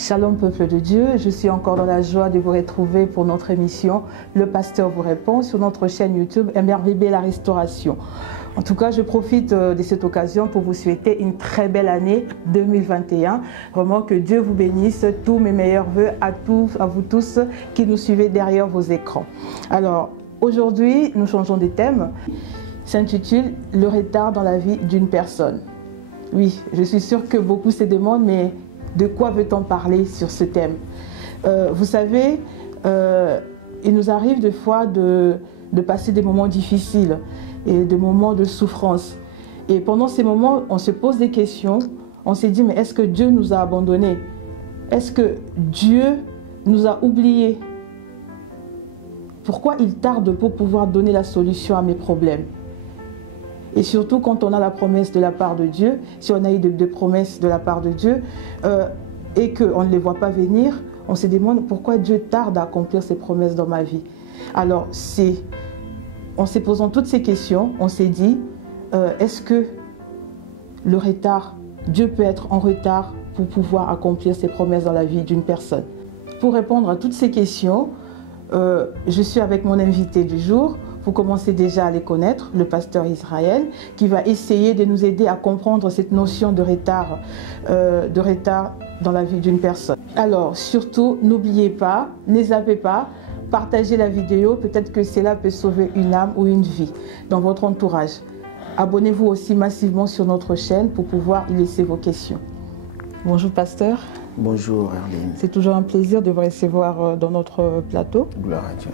Shalom peuple de Dieu, je suis encore dans la joie de vous retrouver pour notre émission Le Pasteur vous répond sur notre chaîne YouTube MRVB La Restauration. En tout cas, je profite de cette occasion pour vous souhaiter une très belle année 2021. Vraiment que Dieu vous bénisse, tous mes meilleurs vœux à vous tous qui nous suivez derrière vos écrans. Alors, aujourd'hui, nous changeons de thème. S'intitule « Le retard dans la vie d'une personne ». Oui, je suis sûre que beaucoup se demandent, mais de quoi veut-on parler sur ce thème? Vous savez, il nous arrive des fois de passer des moments difficiles et des moments de souffrance. Et pendant ces moments, on se pose des questions. On se dit, mais est-ce que Dieu nous a abandonnés? Est-ce que Dieu nous a oubliés? Pourquoi il tarde pour pouvoir donner la solution à mes problèmes? Et surtout quand on a la promesse de la part de Dieu, si on a eu des promesses de la part de Dieu et qu'on ne les voit pas venir, on se demande pourquoi Dieu tarde à accomplir ses promesses dans ma vie. Alors, en se posant toutes ces questions, on s'est dit, est-ce que le retard, Dieu peut être en retard pour pouvoir accomplir ses promesses dans la vie d'une personne? Pour répondre à toutes ces questions, je suis avec mon invité du jour. Vous commencez déjà à les connaître, le pasteur Israël, qui va essayer de nous aider à comprendre cette notion de retard dans la vie d'une personne. Alors, surtout, n'oubliez pas, ne zappez pas, partagez la vidéo, peut-être que cela peut sauver une âme ou une vie dans votre entourage. Abonnez-vous aussi massivement sur notre chaîne pour pouvoir y laisser vos questions. Bonjour pasteur. Bonjour Arlene. C'est toujours un plaisir de vous recevoir dans notre plateau. Gloire à Dieu.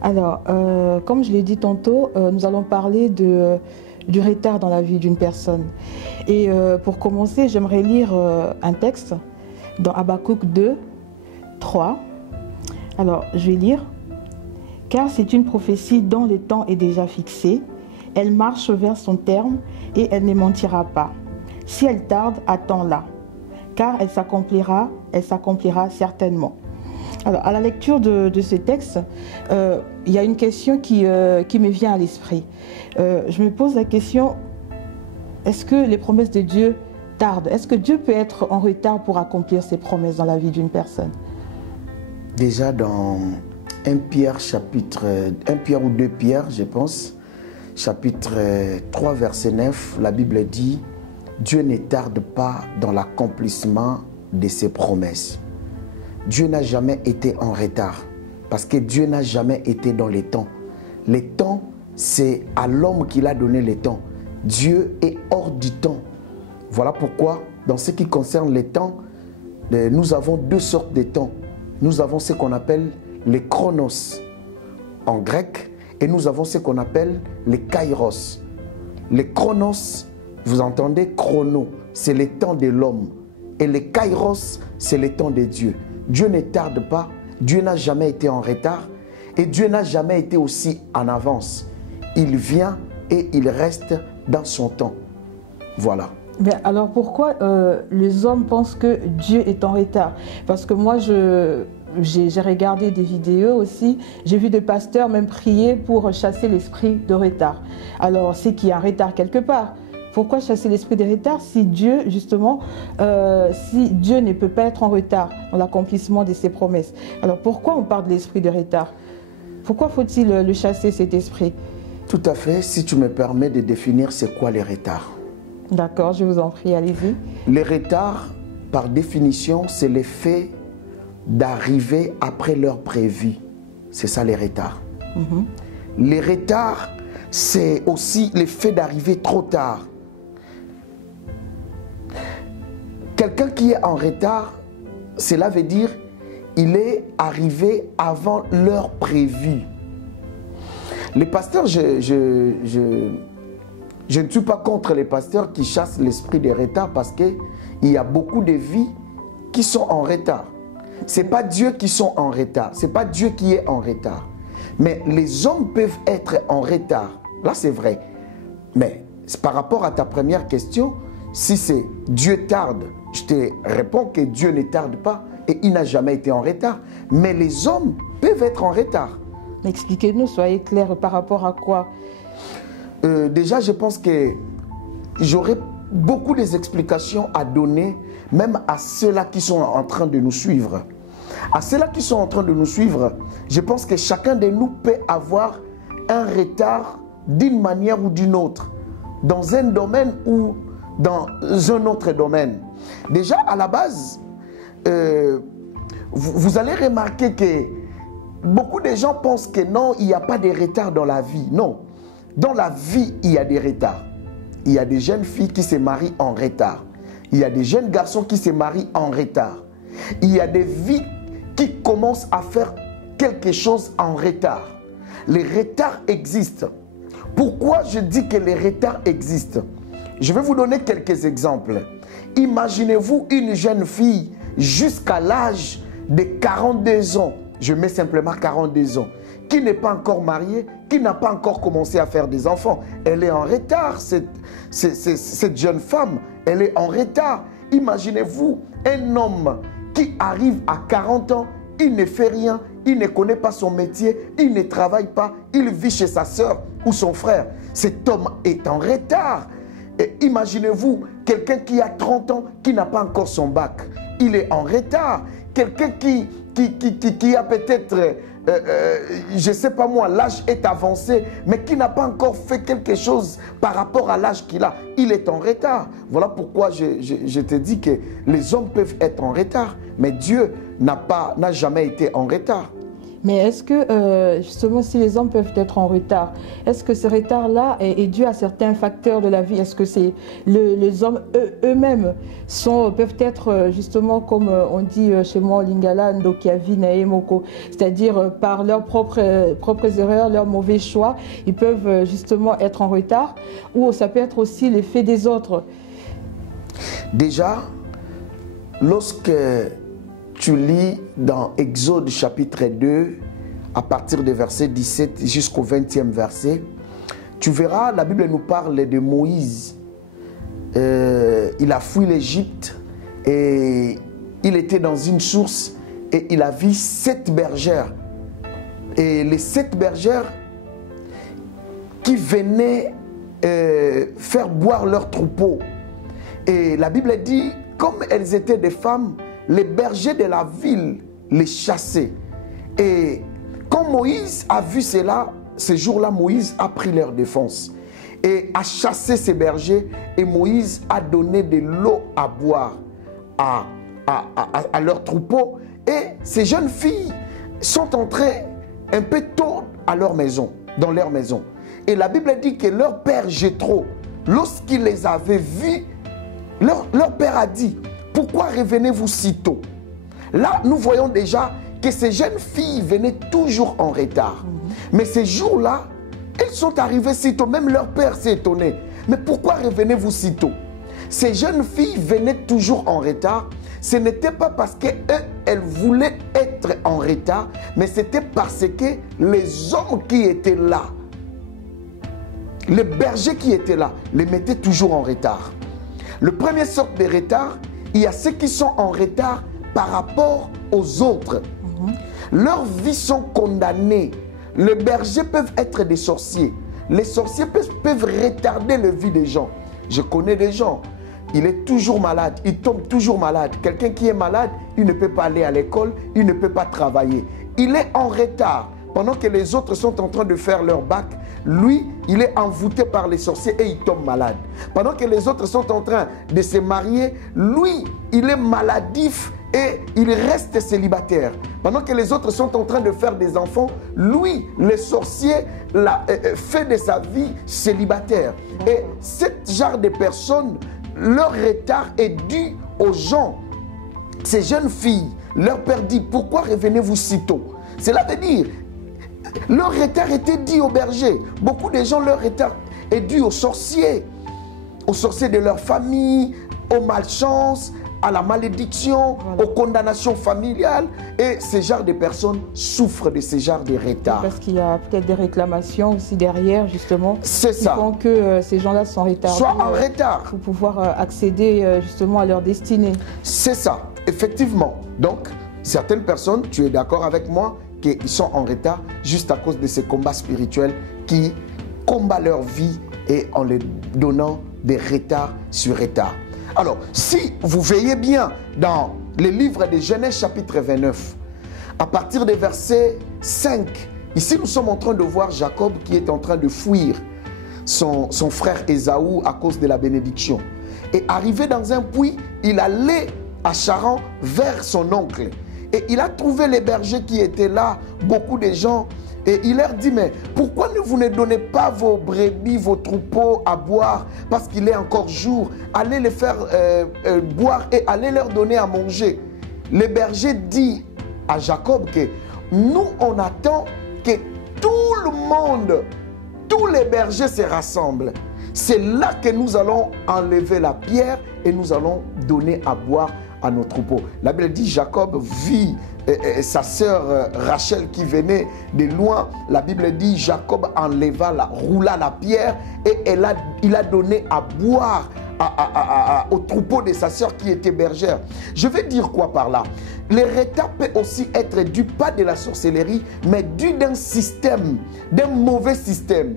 Alors, comme je l'ai dit tantôt, nous allons parler du retard dans la vie d'une personne. Et pour commencer, j'aimerais lire un texte dans Habakkuk 2, 3. Alors, je vais lire. « Car c'est une prophétie dont le temps est déjà fixé. Elle marche vers son terme et elle ne mentira pas. Si elle tarde, attends-la, car elle s'accomplira certainement. » Alors, à la lecture de ce texte, il y a une question qui me vient à l'esprit. Je me pose la question, est-ce que les promesses de Dieu tardent? Est-ce que Dieu peut être en retard pour accomplir ses promesses dans la vie d'une personne? Déjà dans 1 Pierre ou 2 Pierre, je pense, chapitre 3, verset 9, la Bible dit « Dieu ne tarde pas dans l'accomplissement de ses promesses ». Dieu n'a jamais été en retard parce que Dieu n'a jamais été dans les temps. Les temps, c'est à l'homme qu'il a donné les temps. Dieu est hors du temps. Voilà pourquoi, dans ce qui concerne les temps, nous avons deux sortes de temps. Nous avons ce qu'on appelle les chronos en grec et nous avons ce qu'on appelle les kairos. Les chronos, vous entendez, chrono, c'est les temps de l'homme et les kairos, c'est les temps de Dieu. Dieu ne tarde pas, Dieu n'a jamais été en retard et Dieu n'a jamais été aussi en avance. Il vient et il reste dans son temps. Voilà. Mais alors pourquoi les hommes pensent que Dieu est en retard? Parce que moi, j'ai regardé des vidéos aussi, j'ai vu des pasteurs même prier pour chasser l'esprit de retard. Alors c'est qu'il y a un retard quelque part. Pourquoi chasser l'esprit de retard si Dieu, justement, si Dieu ne peut pas être en retard dans l'accomplissement de ses promesses? Alors pourquoi on parle de l'esprit de retard? Pourquoi faut-il le chasser, cet esprit? Tout à fait, si tu me permets de définir c'est quoi les retards. D'accord, je vous en prie, allez-y. Les retards, par définition, c'est le fait d'arriver après l'heure prévue. C'est ça les retards. Les retards, c'est aussi le fait d'arriver trop tard. Quelqu'un qui est en retard, cela veut dire il est arrivé avant l'heure prévue. Les pasteurs, je ne suis pas contre les pasteurs qui chassent l'esprit des retards parce qu'il y a beaucoup de vies qui sont en retard. Ce n'est pas Dieu qui sont en retard, ce n'est pas Dieu qui est en retard. Mais les hommes peuvent être en retard, là c'est vrai. Mais par rapport à ta première question, si c'est Dieu tarde, je te réponds que Dieu ne tarde pas et il n'a jamais été en retard. Mais les hommes peuvent être en retard. Expliquez-nous, soyez clairs par rapport à quoi? Déjà, je pense que j'aurais beaucoup d'explications à donner, même à ceux-là qui sont en train de nous suivre. À ceux-là qui sont en train de nous suivre, je pense que chacun de nous peut avoir un retard d'une manière ou d'une autre, dans un domaine ou dans un autre domaine. Déjà, à la base, vous allez remarquer que beaucoup de gens pensent que non, il n'y a pas de retard dans la vie. Non, dans la vie, il y a des retards. Il y a des jeunes filles qui se marient en retard. Il y a des jeunes garçons qui se marient en retard. Il y a des vies qui commencent à faire quelque chose en retard. Les retards existent. Pourquoi je dis que les retards existent? Je vais vous donner quelques exemples. Imaginez-vous une jeune fille jusqu'à l'âge de 42 ans, je mets simplement 42 ans, qui n'est pas encore mariée, qui n'a pas encore commencé à faire des enfants. Elle est en retard, cette jeune femme, elle est en retard. Imaginez-vous un homme qui arrive à 40 ans, il ne fait rien, il ne connaît pas son métier, il ne travaille pas, il vit chez sa soeur ou son frère. Cet homme est en retard. Et imaginez-vous quelqu'un qui a 30 ans, qui n'a pas encore son bac. Il est en retard. Quelqu'un qui a peut-être, je ne sais pas moi, l'âge est avancé, mais qui n'a pas encore fait quelque chose par rapport à l'âge qu'il a. Il est en retard. Voilà pourquoi je te dis que les hommes peuvent être en retard, mais Dieu n'a jamais été en retard. Mais est-ce que, justement, si les hommes peuvent être en retard, est-ce que ce retard-là est dû à certains facteurs de la vie? Est-ce que c'est les hommes eux-mêmes peuvent être, justement, comme on dit chez moi au Lingala, Ndokiavi Naemoko, c'est-à-dire par leurs propres erreurs, leurs mauvais choix, ils peuvent justement être en retard, ou ça peut être aussi l'effet des autres? Déjà, lorsque tu lis dans Exode chapitre 2, à partir du verset 17 jusqu'au 20e verset, tu verras, la Bible nous parle de Moïse. Il a fui l'Égypte et il était dans une source et il a vu 7 bergères. Et les 7 bergères qui venaient faire boire leurs troupeaux. Et la Bible dit, comme elles étaient des femmes, les bergers de la ville les chassaient. Et quand Moïse a vu cela, ce jour-là, Moïse a pris leur défense et a chassé ces bergers. Et Moïse a donné de l'eau à boire à leurs troupeaux. Et ces jeunes filles sont entrées un peu tôt à leur maison, dans leur maison. Et la Bible dit que leur père Jéthro, lorsqu'il les avait vus, leur père a dit: pourquoi revenez-vous si tôt? Là, nous voyons déjà que ces jeunes filles venaient toujours en retard. Mais ces jours-là, elles sont arrivées si tôt. Même leur père s'est étonné. Mais pourquoi revenez-vous si tôt? Ces jeunes filles venaient toujours en retard. Ce n'était pas parce qu'elles voulaient être en retard, mais c'était parce que les hommes qui étaient là, les bergers qui étaient là, les mettaient toujours en retard. Le premier sorte de retard, il y a ceux qui sont en retard par rapport aux autres. Leurs vies sont condamnées. Les bergers peuvent être des sorciers. Les sorciers peuvent retarder la vie des gens. Je connais des gens, il est toujours malade, il tombe toujours malade. Quelqu'un qui est malade, il ne peut pas aller à l'école, il ne peut pas travailler. Il est en retard. Pendant que les autres sont en train de faire leur bac, lui, il est envoûté par les sorciers et il tombe malade. Pendant que les autres sont en train de se marier, lui, il est maladif et il reste célibataire. Pendant que les autres sont en train de faire des enfants, lui, le sorcier, fait de sa vie célibataire. Et ce genre de personnes, leur retard est dû aux gens. Ces jeunes filles, leur père dit: pourquoi revenez-vous si tôt? Cela veut dire, leur retard était dû aux bergers. Beaucoup de gens, leur retard est dû aux sorciers de leur famille, aux malchances, à la malédiction, aux condamnations familiales. Et ce genre de personnes souffrent de ce genre de retard. Parce qu'il y a peut-être des réclamations aussi derrière, justement. C'est ça. Qui font que ces gens-là sont retardés. Soit en retard. Pour pouvoir accéder justement à leur destinée. C'est ça, effectivement. Donc, certaines personnes, tu es d'accord avec moi, qu'ils sont en retard juste à cause de ces combats spirituels qui combattent leur vie et en les donnant des retards sur retards. Alors, si vous veillez bien dans le livre de Genèse chapitre 29, à partir des versets 5, ici nous sommes en train de voir Jacob qui est en train de fuir son frère Ésaü à cause de la bénédiction. Et arrivé dans un puits, il allait à Charan vers son oncle. Et il a trouvé les bergers qui étaient là, beaucoup de gens. Et il leur dit, mais pourquoi vous ne donnez pas vos brebis, vos troupeaux à boire parce qu'il est encore jour? Allez les faire boire et allez leur donner à manger. Les bergers disent à Jacob que nous, on attend que tout le monde, tous les bergers se rassemblent. C'est là que nous allons enlever la pierre et nous allons donner à boire à nos troupeaux. La Bible dit, Jacob vit sa sœur Rachel qui venait de loin. La Bible dit, Jacob roula la pierre et il a donné à boire au troupeau de sa sœur qui était bergère. Je vais dire quoi par là? Les retards peuvent aussi être dus pas de la sorcellerie, mais dus d'un système, d'un mauvais système.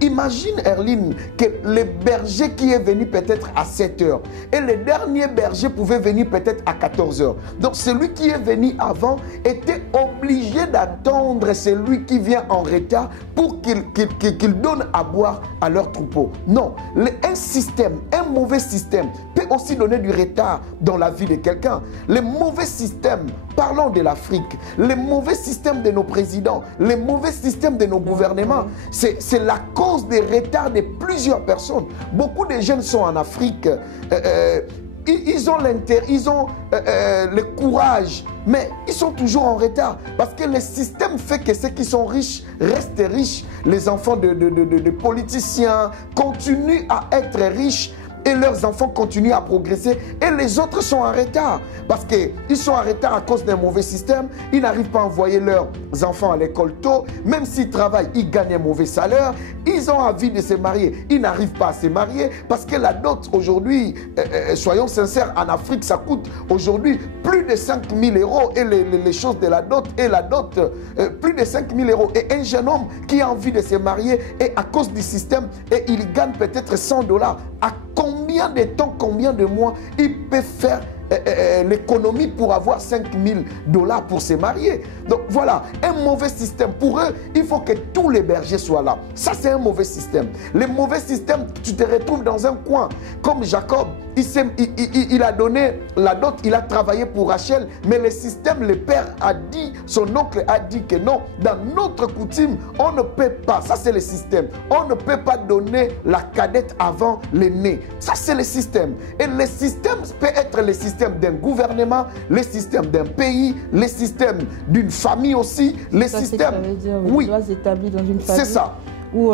Imagine, Erline, que le berger qui est venu peut-être à 7 heures et le dernier berger pouvait venir peut-être à 14 heures. Donc celui qui est venu avant était obligé d'attendre celui qui vient en retard pour qu'il donne à boire à leur troupeau. Non, un système, un mauvais système peut aussi donner du retard dans la vie de quelqu'un. Le mauvais système, parlons de l'Afrique, le mauvais système de nos présidents, le mauvais système de nos gouvernements, c'est la cause des retards de plusieurs personnes. Beaucoup de jeunes sont en Afrique, ils ont l'intérêt, ils ont le courage, mais ils sont toujours en retard parce que le système fait que ceux qui sont riches restent riches. Les enfants de politiciens continuent à être riches et leurs enfants continuent à progresser et les autres sont en retard parce qu'ils sont en retard à cause d'un mauvais système. Ils n'arrivent pas à envoyer leurs enfants à l'école tôt. Même s'ils travaillent, ils gagnent un mauvais salaire. Ils ont envie de se marier. Ils n'arrivent pas à se marier parce que la dot aujourd'hui, soyons sincères, en Afrique, ça coûte aujourd'hui plus de 5 000 € et les choses de la dot et la dot, plus de 5 000 €. Et un jeune homme qui a envie de se marier et à cause du système, et il gagne peut-être 100 $. À combien de temps, combien de mois il peut faire l'économie pour avoir 5 000 $ pour se marier? Donc voilà, un mauvais système. Pour eux, il faut que tous les bergers soient là. Ça, c'est un mauvais système. Le mauvais système, tu te retrouves dans un coin. Comme Jacob, il a donné la dot, il a travaillé pour Rachel, mais le système, le père a dit, son oncle a dit que non, dans notre coutume, on ne peut pas, ça c'est le système, on ne peut pas donner la cadette avant l'aîné. Ça c'est le système. Et le système peut être le système d'un gouvernement, le système d'un pays, le système d'une famille aussi, le système... Oui, établi dans une famille. C'est ça. Où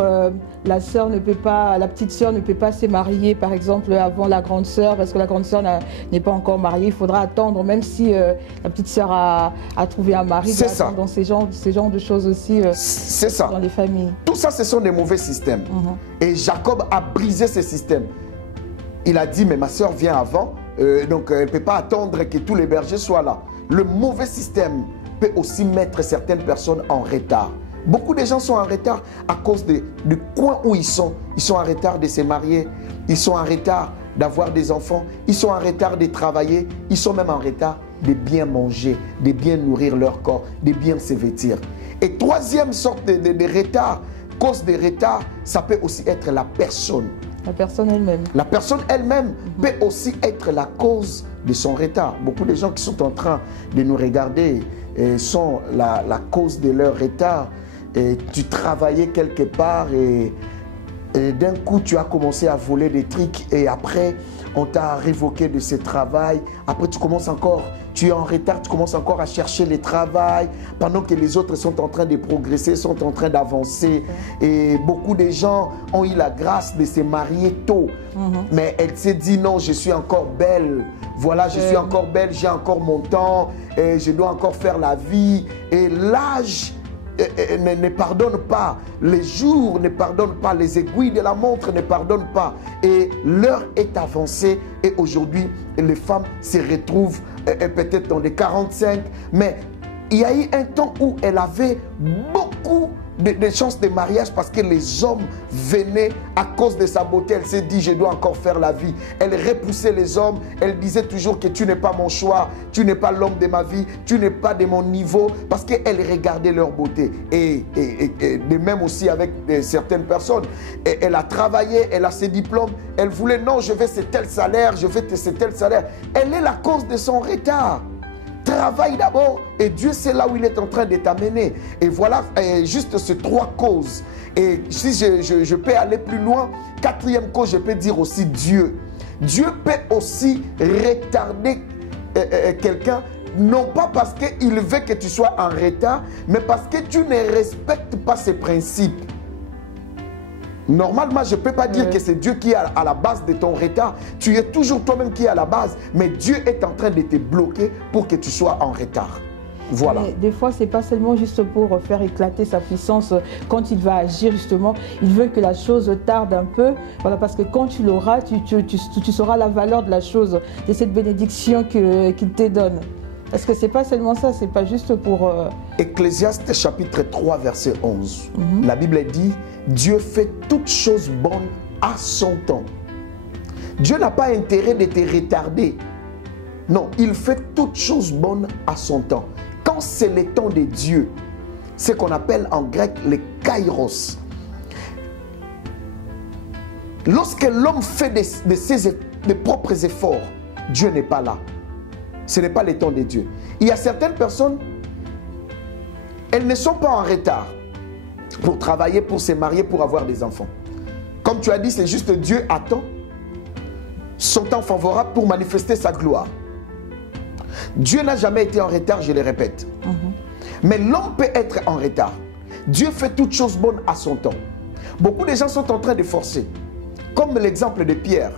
la sœur ne peut pas, la petite sœur ne peut pas se marier, par exemple, avant la grande sœur, parce que la grande sœur n'est pas encore mariée. Il faudra attendre, même si la petite sœur a trouvé un mari. C'est ça. Dans ces genres de choses aussi c'est ça. Dans les familles. Tout ça, ce sont des mauvais systèmes. Et Jacob a brisé ce système. Il a dit, mais ma sœur vient avant, donc elle ne peut pas attendre que tous les bergers soient là. Le mauvais système peut aussi mettre certaines personnes en retard. Beaucoup de gens sont en retard à cause du coin où ils sont. Ils sont en retard de se marier. Ils sont en retard d'avoir des enfants. Ils sont en retard de travailler. Ils sont même en retard de bien manger, de bien nourrir leur corps, de bien se vêtir. Et troisième sorte de retard, cause de retard, ça peut aussi être la personne. La personne elle-même. La personne elle-même peut aussi être la cause de son retard. Beaucoup de gens qui sont en train de nous regarder sont la cause de leur retard. Et tu travaillais quelque part et d'un coup tu as commencé à voler des trucs et après on t'a révoqué de ce travail. Après tu commences encore, tu es en retard, tu commences encore à chercher le travail pendant que les autres sont en train de progresser, sont en train d'avancer. Et beaucoup de gens ont eu la grâce de se marier tôt. Mais elle s'est dit non, je suis encore belle. Voilà, je suis encore belle, j'ai encore mon temps, et je dois encore faire la vie. Et l'âge ne pardonne pas, les jours ne pardonnent pas, les aiguilles de la montre ne pardonnent pas. Et l'heure est avancée et aujourd'hui, les femmes se retrouvent peut-être dans les 45. Mais il y a eu un temps où elle avait beaucoup des chances de mariage parce que les hommes venaient à cause de sa beauté. Elle s'est dit, je dois encore faire la vie. Elle repoussait les hommes. Elle disait toujours que tu n'es pas mon choix, tu n'es pas l'homme de ma vie, tu n'es pas de mon niveau, parce qu'elle regardait leur beauté. Et de même aussi avec certaines personnes. Et elle a travaillé, elle a ses diplômes. Elle voulait, non, je veux ce tel salaire, je veux ce tel salaire. Elle est la cause de son retard. Travaille d'abord et Dieu sait là où il est en train de t'amener. Et voilà juste ces 3 causes. Et si je peux aller plus loin, 4e cause, je peux dire aussi Dieu. Dieu peut aussi retarder quelqu'un, non pas parce qu'il veut que tu sois en retard, mais parce que tu ne respectes pas ses principes. Normalement, je ne peux pas dire que c'est Dieu qui est à la base de ton retard. Tu es toujours toi-même qui est à la base. Mais Dieu est en train de te bloquer pour que tu sois en retard. Voilà. Mais des fois, ce n'est pas seulement juste pour faire éclater sa puissance quand il va agir, justement. Il veut que la chose tarde un peu. Voilà, parce que quand tu l'auras, tu sauras la valeur de la chose, de cette bénédiction qu'il te donne. Est-ce que ce n'est pas seulement ça, ce n'est pas juste pour... Ecclésiaste chapitre 3, verset 11. La Bible dit, Dieu fait toutes choses bonnes à son temps. Dieu n'a pas intérêt de te retarder. Non, il fait toutes choses bonnes à son temps. Quand c'est le temps de Dieu, c'est ce qu'on appelle en grec le kairos. Lorsque l'homme fait de propres efforts, Dieu n'est pas là. Ce n'est pas le temps de Dieu. Il y a certaines personnes, elles ne sont pas en retard pour travailler, pour se marier, pour avoir des enfants. Comme tu as dit, c'est juste Dieu attend son temps favorable pour manifester sa gloire. Dieu n'a jamais été en retard, je le répète. Mais l'homme peut être en retard. Dieu fait toutes choses bonnes à son temps. Beaucoup de gens sont en train de forcer. Comme l'exemple de Pierre,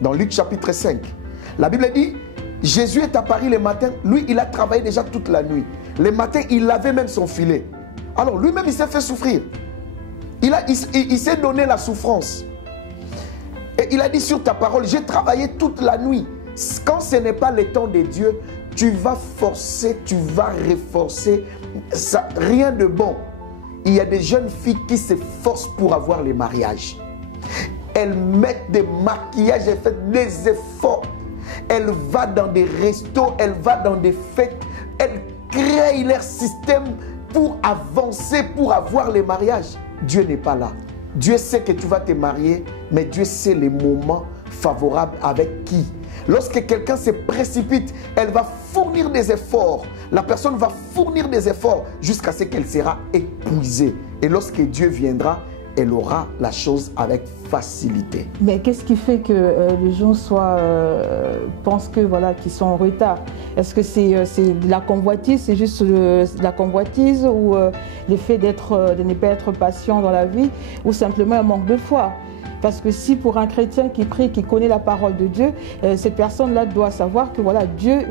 dans Luc chapitre 5. La Bible dit, Jésus est apparu le matin, lui il a travaillé déjà toute la nuit. Le matin, il lavait même son filet. Alors lui-même, il s'est fait souffrir. Il s'est donné la souffrance. Et il a dit sur ta parole, j'ai travaillé toute la nuit. Quand ce n'est pas le temps de Dieu, tu vas forcer, tu vas reforcer. Ça, rien de bon. Il y a des jeunes filles qui se forcent pour avoir les mariages. Elles mettent des maquillages, elles font des efforts. Elle va dans des restos, elle va dans des fêtes, elle crée leur système pour avancer, pour avoir les mariages. Dieu n'est pas là. Dieu sait que tu vas te marier, mais Dieu sait les moments favorables avec qui. Lorsque quelqu'un se précipite, elle va fournir des efforts. La personne va fournir des efforts jusqu'à ce qu'elle sera épuisée. Et lorsque Dieu viendra, elle aura la chose avec facilité. Mais qu'est-ce qui fait que les gens pensent que voilà, qu'ils sont en retard? Est-ce que c'est de la convoitise, c'est juste de la convoitise, ou le fait de ne pas être patient dans la vie, ou simplement un manque de foi? Parce que si pour un chrétien qui prie, qui connaît la parole de Dieu, cette personne-là doit savoir que voilà, Dieu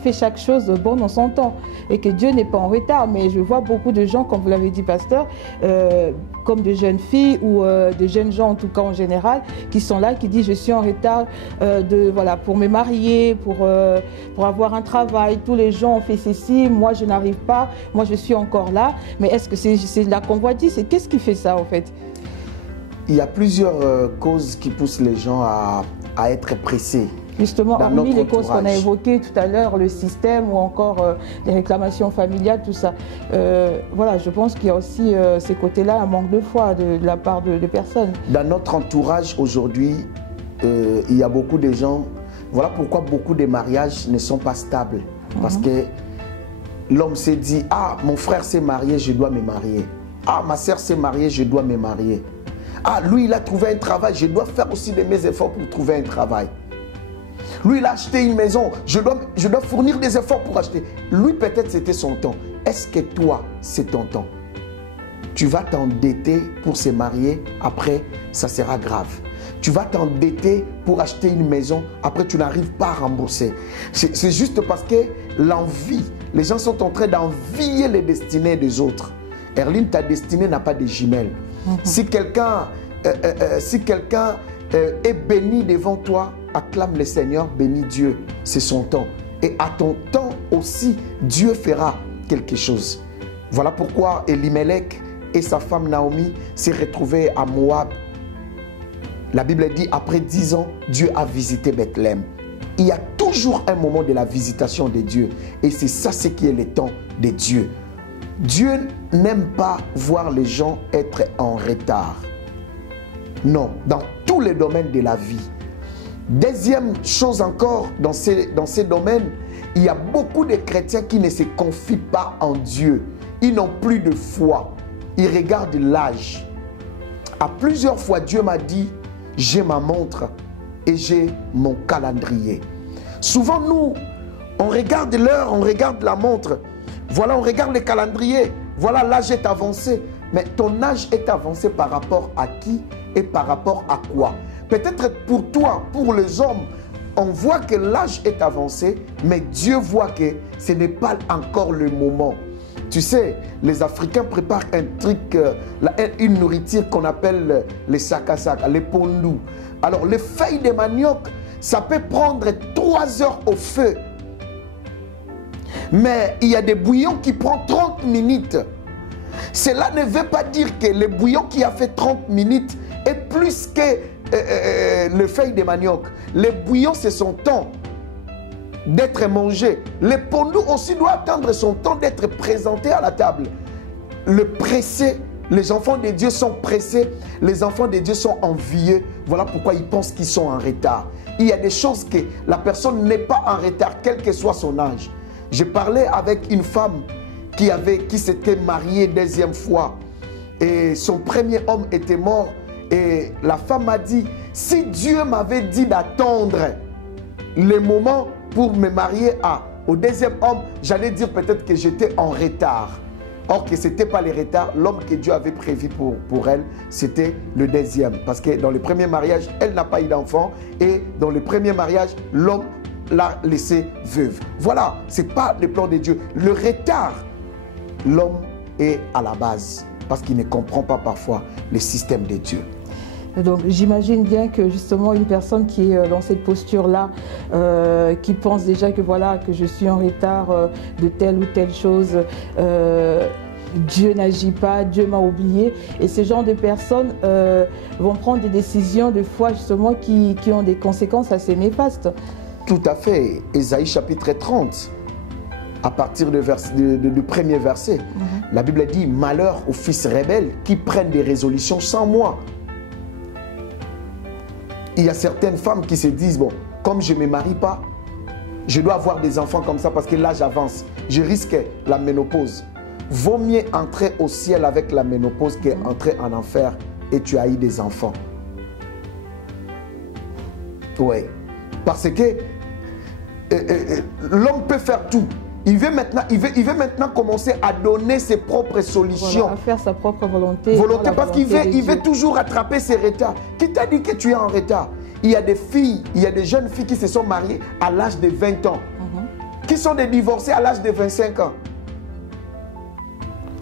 fait chaque chose bon dans son temps et que Dieu n'est pas en retard. Mais je vois beaucoup de gens, comme vous l'avez dit, pasteur, comme de jeunes filles ou de jeunes gens en tout cas en général, qui sont là, qui disent je suis en retard voilà, pour me marier, pour avoir un travail. Tous les gens ont fait ceci, moi je n'arrive pas, moi je suis encore là. Mais est-ce que c'est de la convoitise? Et qu'est-ce qui fait ça en fait? Il y a plusieurs causes qui poussent les gens à être pressés. Justement, hormis les causes qu'on a évoquées tout à l'heure, le système ou encore les réclamations familiales, tout ça. Voilà, je pense qu'il y a aussi ces côtés-là, un manque de foi de la part de personnes. Dans notre entourage aujourd'hui, il y a beaucoup de gens, voilà pourquoi beaucoup de mariages ne sont pas stables. Parce que l'homme s'est dit, ah, mon frère s'est marié, je dois me marier. Ah, ma soeur s'est mariée, je dois me marier. Ah, lui, il a trouvé un travail, je dois faire aussi de mes efforts pour trouver un travail. Lui, il a acheté une maison, je dois fournir des efforts pour acheter. Lui, peut-être c'était son temps. Est-ce que toi, c'est ton temps? Tu vas t'endetter pour se marier, après, ça sera grave. Tu vas t'endetter pour acheter une maison, après, tu n'arrives pas à rembourser. C'est juste parce que l'envie, les gens sont en train d'envier les destinées des autres. Erline, ta destinée n'a pas de jumelles. Si quelqu'un est béni devant toi, acclame le Seigneur, bénis Dieu, c'est son temps. Et à ton temps aussi, Dieu fera quelque chose. Voilà pourquoi Elimelech et sa femme Naomi s'est retrouvée à Moab. La Bible dit, après 10 ans, Dieu a visité Bethléem. Il y a toujours un moment de la visitation de Dieu. Et c'est ça ce qui est le temps de Dieu. Dieu n'aime pas voir les gens être en retard. Non, dans tous les domaines de la vie. Deuxième chose encore, dans ces domaines, il y a beaucoup de chrétiens qui ne se confient pas en Dieu. Ils n'ont plus de foi. Ils regardent l'âge. À plusieurs fois, Dieu m'a dit, j'ai ma montre et j'ai mon calendrier. Souvent, nous, on regarde l'heure, on regarde la montre. Voilà, on regarde le calendrier. Voilà, l'âge est avancé. Mais ton âge est avancé par rapport à qui et par rapport à quoi? Peut-être pour toi, pour les hommes, on voit que l'âge est avancé, mais Dieu voit que ce n'est pas encore le moment. Tu sais, les Africains préparent un truc, une nourriture qu'on appelle les sakasaka, les pondous. Alors, les feuilles de manioc, ça peut prendre 3 heures au feu. Mais il y a des bouillons qui prennent 30 minutes. Cela ne veut pas dire que le bouillon qui a fait 30 minutes est plus que le feuille de manioc. Le bouillon, c'est son temps d'être mangé. Le pondou aussi doit attendre son temps d'être présenté à la table. Le pressé, les enfants de Dieu sont pressés, les enfants de Dieu sont envieux. Voilà pourquoi ils pensent qu'ils sont en retard. Il y a des choses que la personne n'est pas en retard, quel que soit son âge. J'ai parlé avec une femme qui s'était mariée 2e fois et son premier homme était mort. Et la femme m'a dit, si Dieu m'avait dit d'attendre le moment pour me marier au 2e homme, j'allais dire peut-être que j'étais en retard. Or que ce n'était pas le retard, l'homme que Dieu avait prévu pour elle, c'était le 2e. Parce que dans le premier mariage, elle n'a pas eu d'enfant. Et dans le premier mariage, l'homme l'a laissée veuve. Voilà, ce n'est pas le plan de Dieu. Le retard, l'homme est à la base. Parce qu'il ne comprend pas parfois le système de Dieu. Donc j'imagine bien que justement une personne qui est dans cette posture-là, qui pense déjà que voilà, que je suis en retard de telle ou telle chose, Dieu n'agit pas, Dieu m'a oublié. Et ce genre de personnes vont prendre des décisions de foi justement qui ont des conséquences assez néfastes. Tout à fait. Ésaïe chapitre 30. À partir du premier verset, la Bible dit « Malheur aux fils rebelles qui prennent des résolutions sans moi ». Il y a certaines femmes qui se disent « Bon, comme je ne me marie pas, je dois avoir des enfants comme ça parce que l'âge avance. Je risque la ménopause. Vaut mieux entrer au ciel avec la ménopause qu'entrer en enfer et tu as eu des enfants. » Oui. Parce que l'homme peut faire tout. Il veut maintenant commencer à donner ses propres solutions. Voilà, à faire sa propre volonté. Parce qu'il veut toujours rattraper ses retards. Qui t'a dit que tu es en retard? Il y a des filles, il y a des jeunes filles qui se sont mariées à l'âge de 20 ans. Qui sont des divorcées à l'âge de 25 ans.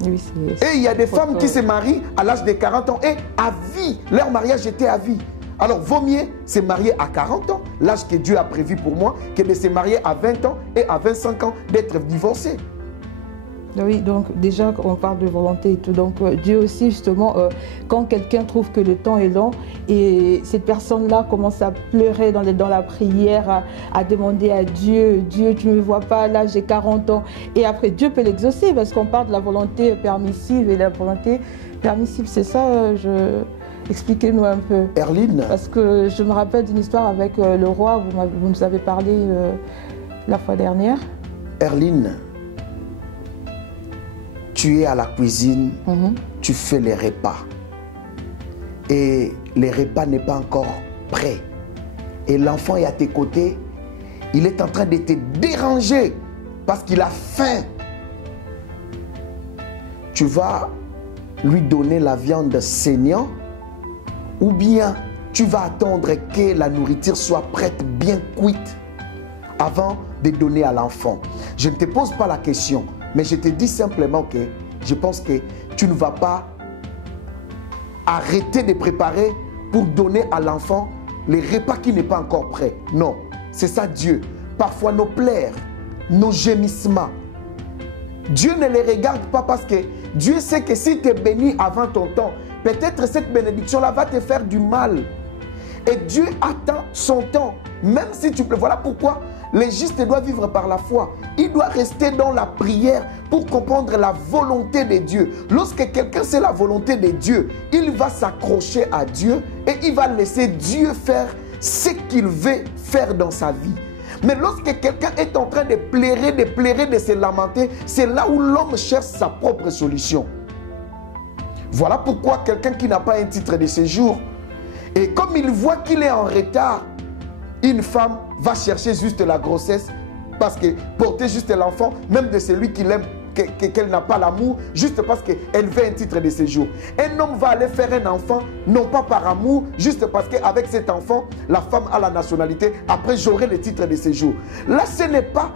Oui, et il y a des femmes qui se marient à l'âge de 40 ans. Et à vie, leur mariage était à vie. Alors, vaut mieux se marier à 40 ans, l'âge que Dieu a prévu pour moi, que de se marier à 20 ans et à 25 ans d'être divorcé. Oui, donc déjà, on parle de volonté et tout. Donc, Dieu aussi, justement, quand quelqu'un trouve que le temps est long et cette personne-là commence à pleurer dans la prière, à demander à Dieu, « Dieu, tu ne me vois pas, là, j'ai 40 ans. » Et après, Dieu peut l'exaucer parce qu'on parle de la volonté permissive et la volonté permissive. C'est ça, expliquez-nous un peu. Erline. Parce que je me rappelle d'une histoire avec le roi, vous nous avez parlé la fois dernière. Erline, tu es à la cuisine, tu fais les repas. Et les repas n'est pas encore prêt. Et l'enfant est à tes côtés, il est en train de te déranger parce qu'il a faim. Tu vas lui donner la viande saignant ou bien tu vas attendre que la nourriture soit prête, bien cuite, avant de donner à l'enfant. Je ne te pose pas la question, mais je te dis simplement que je pense que tu ne vas pas arrêter de préparer pour donner à l'enfant les repas qui n'est pas encore prêt. Non, c'est ça Dieu. Parfois nos pleurs, nos gémissements Dieu ne les regarde pas parce que Dieu sait que si tu es béni avant ton temps, peut-être cette bénédiction-là va te faire du mal. Et Dieu attend son temps, même si tu peux. Voilà pourquoi les justes doivent vivre par la foi. Il doit rester dans la prière pour comprendre la volonté de Dieu. Lorsque quelqu'un sait la volonté de Dieu, il va s'accrocher à Dieu et il va laisser Dieu faire ce qu'il veut faire dans sa vie. Mais lorsque quelqu'un est en train de pleurer, de se lamenter, c'est là où l'homme cherche sa propre solution. Voilà pourquoi quelqu'un qui n'a pas un titre de séjour, et comme il voit qu'il est en retard, une femme va chercher juste la grossesse, parce que porter juste l'enfant, même de celui qu'il aime, qu'elle n'a pas l'amour, juste parce qu'elle veut un titre de séjour. Un homme va aller faire un enfant, non pas par amour, juste parce qu'avec cet enfant, la femme a la nationalité, après j'aurai le titre de séjour. Là, ce n'est pas...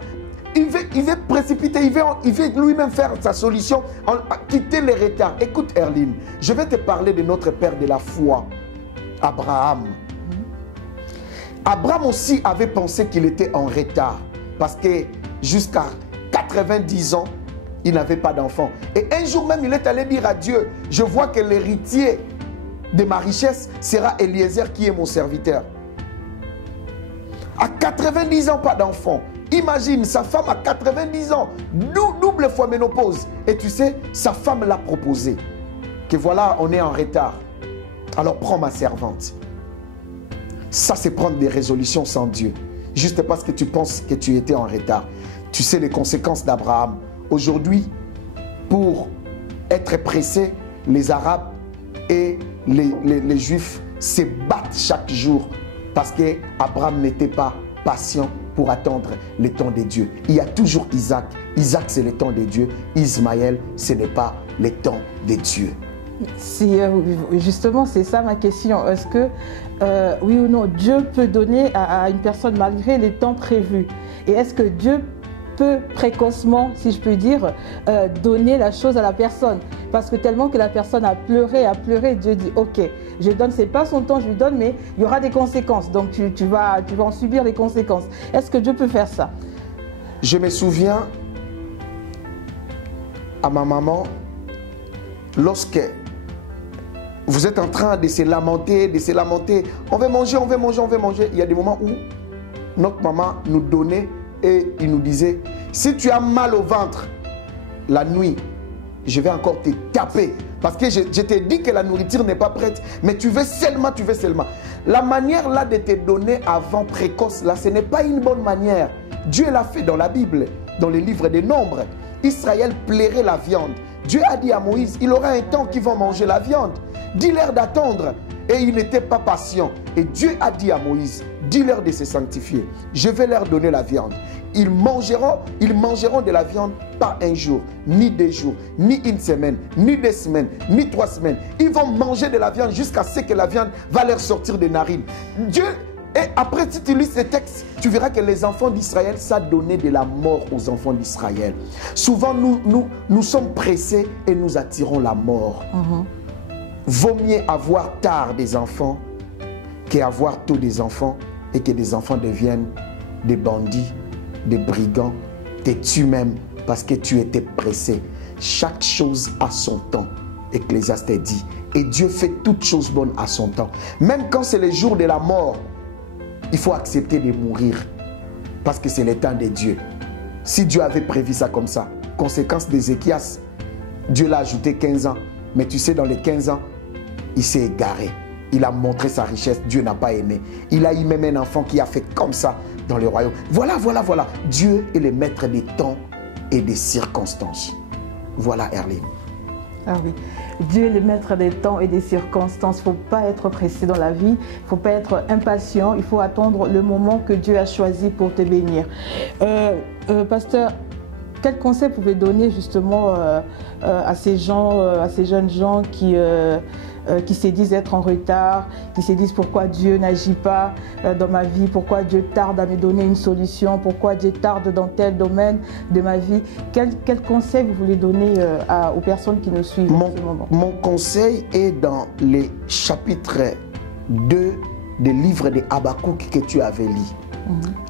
Il veut précipiter, il veut lui-même faire sa solution, quitter les retards. Écoute Erline, je vais te parler de notre père de la foi, Abraham. Abraham aussi avait pensé qu'il était en retard, parce que jusqu'à 90 ans, il n'avait pas d'enfant. Et un jour même, il est allé dire à Dieu, je vois que l'héritier de ma richesse sera Eliezer qui est mon serviteur. À 90 ans, pas d'enfant. Imagine, sa femme a 90 ans, double fois ménopause. Et tu sais, sa femme l'a proposé. Que voilà, on est en retard. Alors prends ma servante. Ça, c'est prendre des résolutions sans Dieu. Juste parce que tu penses que tu étais en retard. Tu sais les conséquences d'Abraham. Aujourd'hui, pour être pressés, les Arabes et les Juifs se battent chaque jour parce qu'Abraham n'était pas patient pour attendre le temps de Dieu. Il y a toujours Isaac. Isaac, c'est le temps de Dieu. Ismaël, ce n'est pas le temps de Dieu. Si, justement, c'est ça ma question. Est-ce que, oui ou non, Dieu peut donner à une personne malgré les temps prévus? Et est-ce que Dieu peut précocement, si je peux dire, donner la chose à la personne? Parce que tellement que la personne a pleuré, Dieu dit, ok, je donne, c'est pas son temps, je lui donne, mais il y aura des conséquences. Donc tu vas en subir les conséquences. Est-ce que Dieu peut faire ça? Je me souviens à ma maman, lorsque vous êtes en train de se lamenter, on veut manger, on veut manger, on veut manger. Il y a des moments où notre maman nous donnait et il nous disait, si tu as mal au ventre la nuit, je vais encore te taper. Parce que je t'ai dit que la nourriture n'est pas prête, mais tu veux seulement, La manière là de te donner avant précoce, là, ce n'est pas une bonne manière. Dieu l'a fait dans la Bible, dans les livres des Nombres. Israël plairait la viande. Dieu a dit à Moïse, il aura un temps qu'ils vont manger la viande. Dis-leur d'attendre. Et il n'était pas patient. Et Dieu a dit à Moïse, dis-leur de se sanctifier. Je vais leur donner la viande. Ils mangeront de la viande pas un jour, ni 2 jours, ni une semaine, ni 2 semaines, ni 3 semaines. Ils vont manger de la viande jusqu'à ce que la viande va leur sortir des narines. Dieu, et après si tu lis ces textes, tu verras que les enfants d'Israël, ça donnait de la mort aux enfants d'Israël. Souvent nous sommes pressés et nous attirons la mort. Vaut mieux avoir tard des enfants qu'avoir tôt des enfants et que des enfants deviennent des bandits, des brigands, te tuent même parce que tu étais pressé. Chaque chose a son temps, Ecclésiaste dit. Et Dieu fait toutes choses bonnes à son temps. Même quand c'est le jour de la mort, il faut accepter de mourir parce que c'est le temps de Dieu. Si Dieu avait prévu ça comme ça, conséquence d'Ézéchias, Dieu l'a ajouté 15 ans. Mais tu sais, dans les 15 ans, il s'est égaré. Il a montré sa richesse, Dieu n'a pas aimé. Il a eu même un enfant qui a fait comme ça dans le royaume. Voilà. Dieu est le maître des temps et des circonstances. Voilà, Erline. Ah oui. Dieu est le maître des temps et des circonstances. Il ne faut pas être pressé dans la vie. Il ne faut pas être impatient. Il faut attendre le moment que Dieu a choisi pour te bénir. Pasteur, quel conseil pouvez vous donner justement à ces gens, à ces jeunes gens qui se disent être en retard, qui se disent pourquoi Dieu n'agit pas dans ma vie, pourquoi Dieu tarde à me donner une solution, pourquoi Dieu tarde dans tel domaine de ma vie. Quel conseil vous voulez donner aux personnes qui nous suivent en ce moment? Mon conseil est dans les chapitres 2 des livres de Habakkuk que tu avais lu.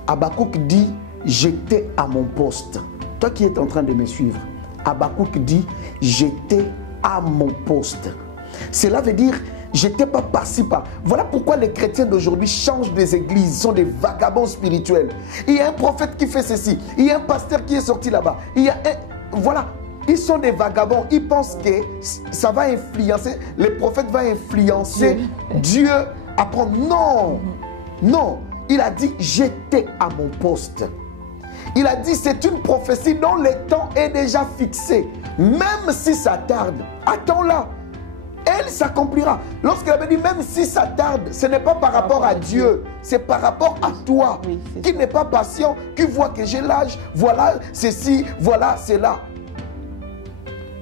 Habakkuk dit, j'étais à mon poste. Toi qui es en train de me suivre, Habakkuk dit, j'étais à mon poste. Cela veut dire, j'étais pas par-ci, par. Voilà pourquoi les chrétiens d'aujourd'hui changent des églises, ils sont des vagabonds spirituels. Il y a un prophète qui fait ceci, il y a un pasteur qui est sorti là-bas, il y a un... Voilà, ils sont des vagabonds, ils pensent que ça va influencer, les prophètes vont influencer Dieu à prendre. Non, non, il a dit, j'étais à mon poste. Il a dit, c'est une prophétie dont le temps est déjà fixé. Même si ça tarde, attends-la. Elle s'accomplira. Lorsqu'elle avait dit, même si ça tarde, ce n'est pas par rapport à Dieu, c'est par rapport à toi, qui n'est pas patient, qui voit que j'ai l'âge, voilà ceci, voilà cela.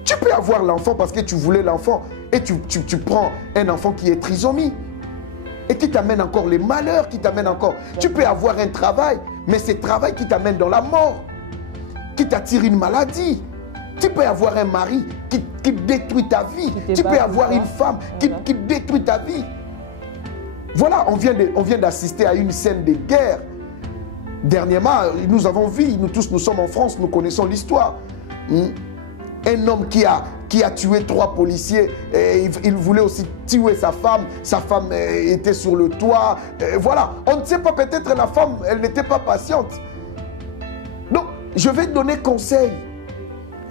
Tu peux avoir l'enfant parce que tu voulais l'enfant et tu prends un enfant qui est trisomie et qui t'amène encore les malheurs, qui t'amène encore. Tu peux avoir un travail, mais c'est le travail qui t'amène dans la mort, qui t'attire une maladie. Tu peux avoir un mari qui détruit ta vie. Tu peux avoir une femme qui détruit ta vie. Voilà, on vient d'assister à une scène de guerre. Dernièrement, nous avons vu, nous tous, nous sommes en France, nous connaissons l'histoire. Un homme qui a tué 3 policiers, et il voulait aussi tuer sa femme était sur le toit. Voilà, on ne sait pas, peut-être la femme, elle n'était pas patiente. Donc, je vais te donner conseil.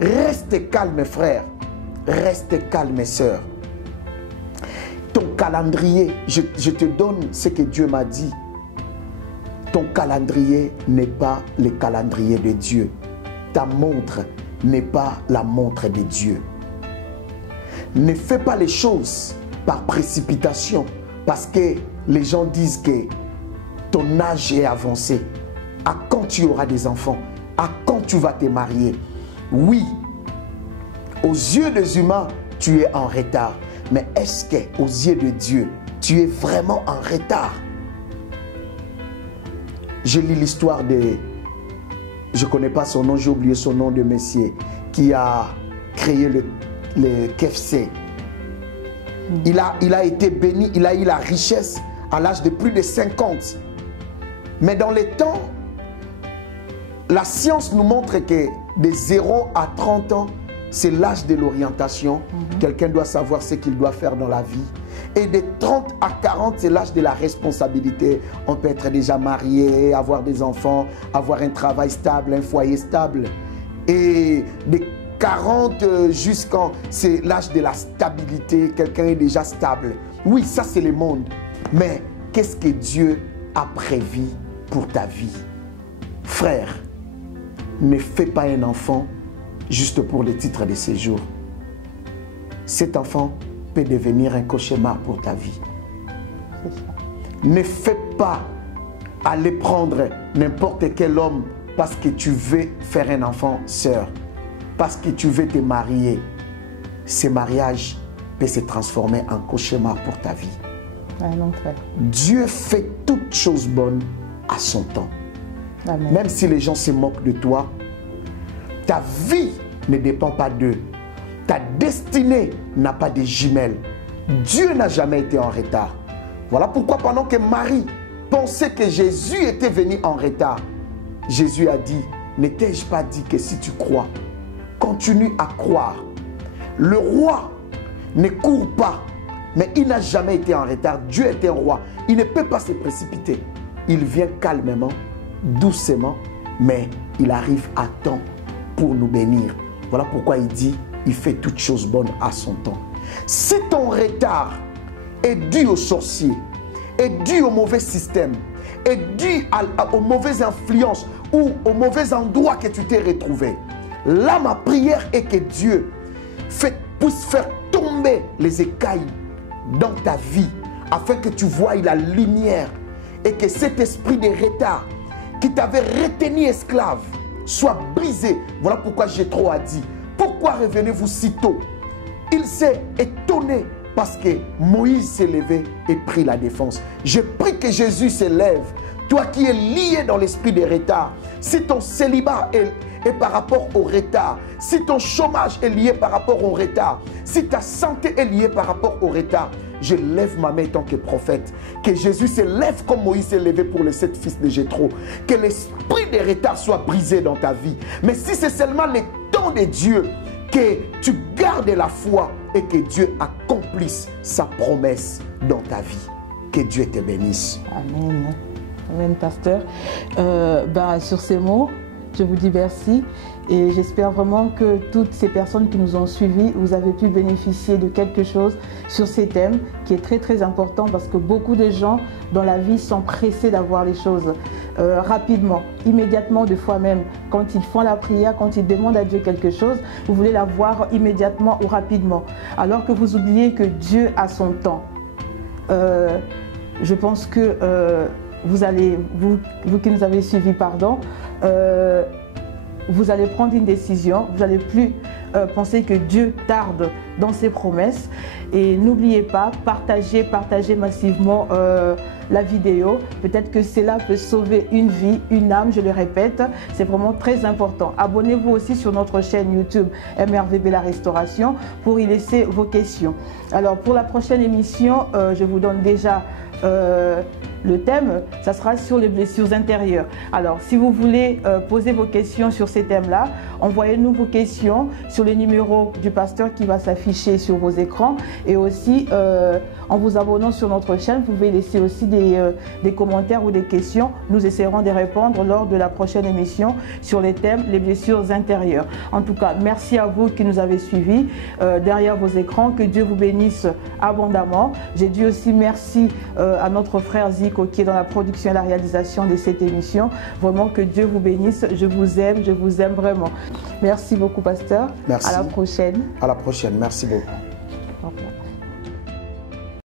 Reste calme, frère. Reste calme, sœur. Ton calendrier, je te donne ce que Dieu m'a dit. Ton calendrier n'est pas le calendrier de Dieu. Ta montre n'est pas la montre de Dieu. Ne fais pas les choses par précipitation parce que les gens disent que ton âge est avancé. À quand tu auras des enfants? À quand tu vas te marier? Oui, aux yeux des humains, tu es en retard. Mais est-ce qu'aux yeux de Dieu, tu es vraiment en retard? Je lis l'histoire de... Je ne connais pas son nom, j'ai oublié son nom de monsieur qui a créé le KFC. Il a été béni, il a eu la richesse à l'âge de plus de 50. Mais dans les temps, la science nous montre que de 0 à 30 ans, c'est l'âge de l'orientation. Quelqu'un doit savoir ce qu'il doit faire dans la vie. Et de 30 à 40, c'est l'âge de la responsabilité. On peut être déjà marié, avoir des enfants, avoir un travail stable, un foyer stable. Et de 40 jusqu'en... c'est l'âge de la stabilité. Quelqu'un est déjà stable. Oui, ça c'est le monde. Mais qu'est-ce que Dieu a prévu pour ta vie? Frère, ne fais pas un enfant juste pour le titre de séjour. Cet enfant peut devenir un cauchemar pour ta vie. Ne fais pas aller prendre n'importe quel homme parce que tu veux faire un enfant, sœur, parce que tu veux te marier. Ce mariage peut se transformer en cauchemar pour ta vie. Non, frère. Dieu fait toutes choses bonnes à son temps. Amen. Même si les gens se moquent de toi, ta vie ne dépend pas d'eux. Ta destinée n'a pas de jumelles. Dieu n'a jamais été en retard. Voilà pourquoi pendant que Marie pensait que Jésus était venu en retard, Jésus a dit, ne t'ai-je pas dit que si tu crois, continue à croire. Le roi ne court pas, mais il n'a jamais été en retard. Dieu est un roi. Il ne peut pas se précipiter. Il vient calmement, doucement, mais il arrive à temps pour nous bénir. Voilà pourquoi il dit, il fait toutes choses bonnes à son temps. Si ton retard est dû aux sorciers, est dû au mauvais système, est dû aux mauvaises influences ou aux mauvais endroits que tu t'es retrouvé, là ma prière est que Dieu puisse faire tomber les écailles dans ta vie afin que tu voies la lumière et que cet esprit de retard qui t'avait retenu esclave soit brisé. Voilà pourquoi Jéthro a dit, pourquoi revenez-vous si tôt? Il s'est étonné parce que Moïse s'est levé et prit la défense. Je prie que Jésus se lève. Toi qui es lié dans l'esprit des retards, si ton célibat est par rapport au retard, si ton chômage est lié par rapport au retard, si ta santé est liée par rapport au retard, je lève ma main en tant que prophète. Que Jésus se lève comme Moïse s'est levé pour les 7 fils de Jéthro. Que l'esprit des retards soit brisé dans ta vie. Mais si c'est seulement le temps de Dieu, que tu gardes la foi et que Dieu accomplisse sa promesse dans ta vie. Que Dieu te bénisse. Amen. Amen, pasteur. Sur ces mots, je vous dis merci et j'espère vraiment que toutes ces personnes qui nous ont suivis, vous avez pu bénéficier de quelque chose sur ces thèmes qui est très très important parce que beaucoup de gens dans la vie sont pressés d'avoir les choses rapidement, immédiatement, des fois même. Quand ils font la prière, quand ils demandent à Dieu quelque chose, vous voulez l'avoir immédiatement ou rapidement. Alors que vous oubliez que Dieu a son temps. Je pense que vous qui nous avez suivis, vous allez prendre une décision, vous n'allez plus penser que Dieu tarde dans ses promesses. Et n'oubliez pas, partagez massivement la vidéo. Peut-être que cela peut sauver une vie, une âme, je le répète. C'est vraiment très important. Abonnez-vous aussi sur notre chaîne YouTube MRVB La Restauration pour y laisser vos questions. Alors pour la prochaine émission, je vous donne déjà le thème, ça sera sur les blessures intérieures. Alors, si vous voulez poser vos questions sur ces thèmes-là, envoyez-nous vos questions sur le numéro du pasteur qui va s'afficher sur vos écrans. Et aussi, en vous abonnant sur notre chaîne, vous pouvez laisser aussi des commentaires ou des questions. Nous essaierons de répondre lors de la prochaine émission sur les thèmes, les blessures intérieures. En tout cas, merci à vous qui nous avez suivis derrière vos écrans. Que Dieu vous bénisse abondamment. J'ai dit aussi merci à notre frère Zico qui est dans la production et la réalisation de cette émission. Vraiment que Dieu vous bénisse. Je vous aime vraiment. Merci beaucoup, pasteur. Merci. À la prochaine. À la prochaine. Merci beaucoup.